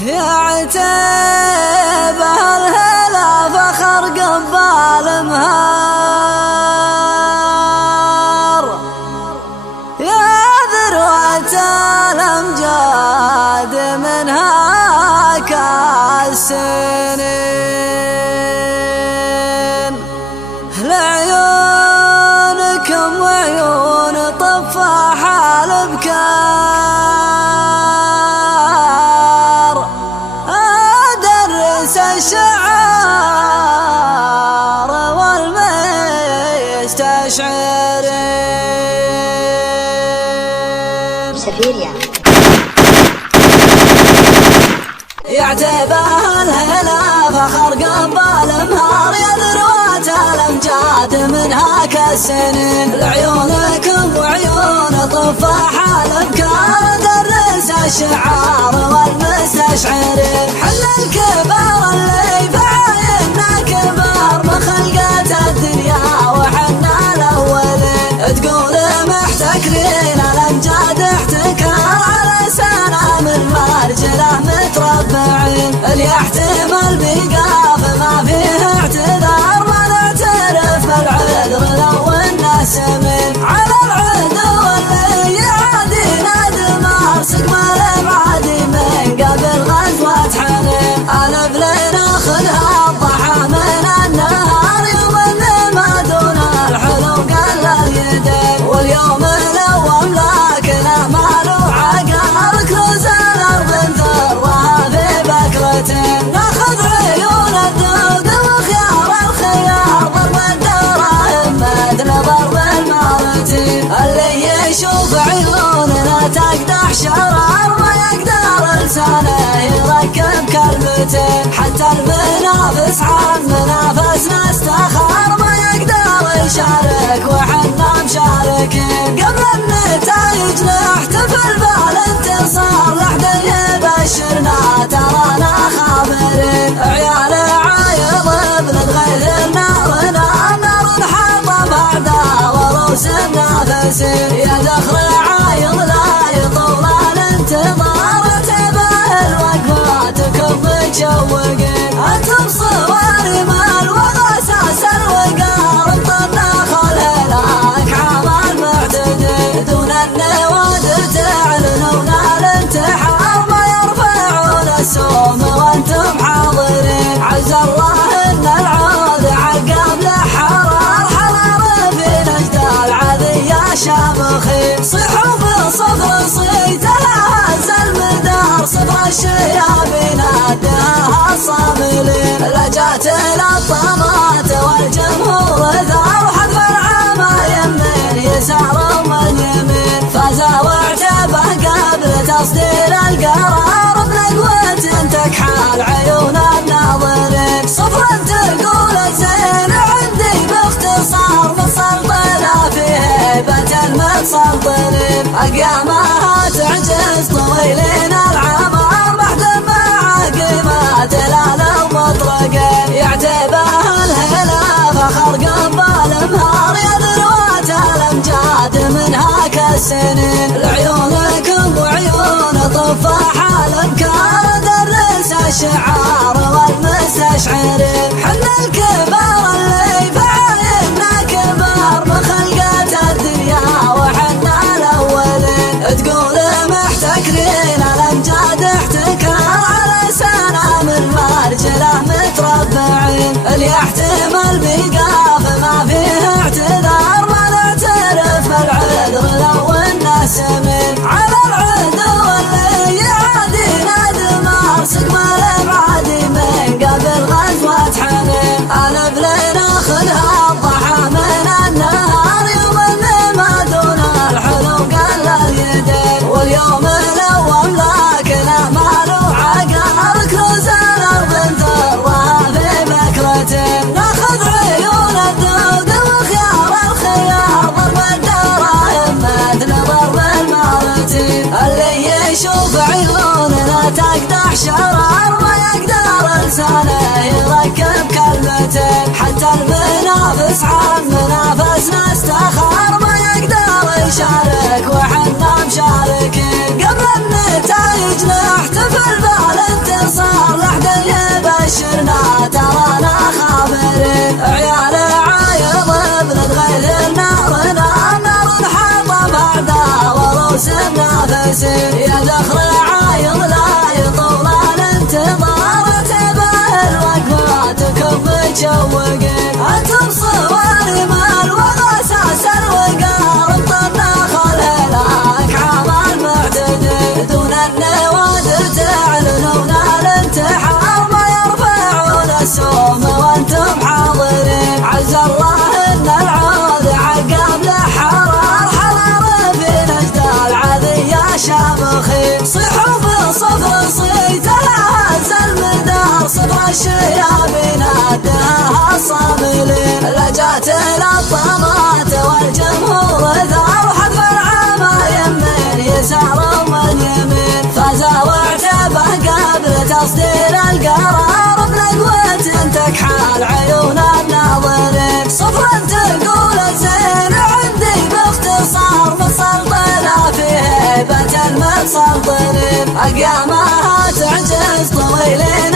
يا عتيب الهلا فخر قبال مهار، يا ذروة الأمجاد منها كالسنين، لعيونكم وعيون طفاح الابكار، ادرس الشعار والمستشعرين. سفير يا عتيب الهلا فخر قبال مهار، يا ذروة الأمجاد منها كالسنين، لعيونكم وعيون طفاح الأبكار، درس الشعار والمستشعرين. حنا الكبار اللي بعايننا كبار بخلقة الدنيا وحنا الأولين، تقول محتكرين الأمجاد احتكار، على سنة من مرجله متربعين، اللي يحتمل بيقاف ما فيه اعتذار، ما نعترف بالعذر لو انه سمين، على العدو اللي يعادينا دمار، سقم الابعادي من قبل غزوة حنين، الف لناخذها الضحى من النهار، يوم ما دون الحلو قل اليدين، واليوم الاول لكنه ماله عقار، كنوز الارض نثرها في بكرتين، ناخذ عيون الدود وخيار الخيار، ضرب الدراهم مثل ضرب المارتين، اللي يشوف عيوننا تقدح شرار، ما يقدر لسانه يركب كلمتين، حتى المنافس عن منافسنا استخار، ما يقدر يشارك وحنا مشاركين، قبل النتائج نحتفل بالانتصار، لحد يبشرنا ترانا خابرين، عيال عايض ابن الغيث نارنا، نار حطب اعداء وروس النافسين، يا ذخر عايض لا يطول الانتظار، اعتبر الوقفاتكم متشوقين، انتم صوارم الوغى اساس الوقار، انطرنا خلالك عمل معتدل، دون النوادر تعلنون الانتحار، ما يرفعون السوم وانتم حاضرين، عز الله ان العود عقب لحرار، حرار في الاجدال عذية شامخين، صيحوا بالصفر صيتها هز المدار، صفر الشيابين اداها الصاملين، لجات الطامات والجمهور ثار، وحذف العمايم من يسار ومن يمين، فاز واعتبه قبل تصدير القرار، بنقوة تكحل عيون الناظرين، صفر تقول الزين عندي باختصار، متسلطنة في هيبة المتسلطنين، اقيامها تعجز طويلين العمار، بعد مع قيمة الآلة ومطرقين، يعتبه الهلا فخر قبال مهار، يا ذروة الأمجاد منها كالسنين، لعيونكم وعيون طفاح الأبكار، درس الشعار والمستشعرين، حنا الكبار اللي بعايننا كبار بخلقة الدنيا وحنا الأولين، تقول محتكرين الأمجاد احتكار، على سنة من مرجله متربعين، اللي يحتمل بيقاف ما فيه اعتذار، ما نعترف بالعذر لو انه سمين، على العدو اللي يعادينا دمار، سقم الابعادي من قبل غزوة حنين، الف لناخذها الضحى من النهار، يوم ما دون الحلو قل اليدين، واليوم الاول لكنه ماله عقار، كنوز الارض نثرها في بكرتين، ناخذ عيون الدود وخيار الخيار، ضرب الدراهم مثل ضرب المارتين، اللي يشوف عيوننا تقدح شرار، ما يقدر لسانه يركب كلمتين، حتى المنافس عن منافسنا استخار، ما يقدر يشارك وحنا مشاركين، قبل النتائج نحتفل بالانتصار. المنافسين يا ذخر عايض لا يطول الانتظار اعتبر وقفاتكم متشوقين انتم صوارم الوغى اساس الوقار مطنخ الهلاك عام المعتدين دون النوادر تعلنون الانتحار ما يرفعون السوم وانتم حاضرين عز الله ان العود عقب لحرار حرار في نجد العذية شامخين صيحوا بالصفر صيتها هز المدار صفر الشيابين اداها الصاملين لجات الطامات والجمهور ثار حذف العامة يمين يسار ومن يمين فاز واعتبه قبل تصدير القرار بنقوة تكحل عيون الناظرين صفر تقول الزين عندي باختصار متسلطنة في هيبة المتسلطنين أقيامها تعجز طويلين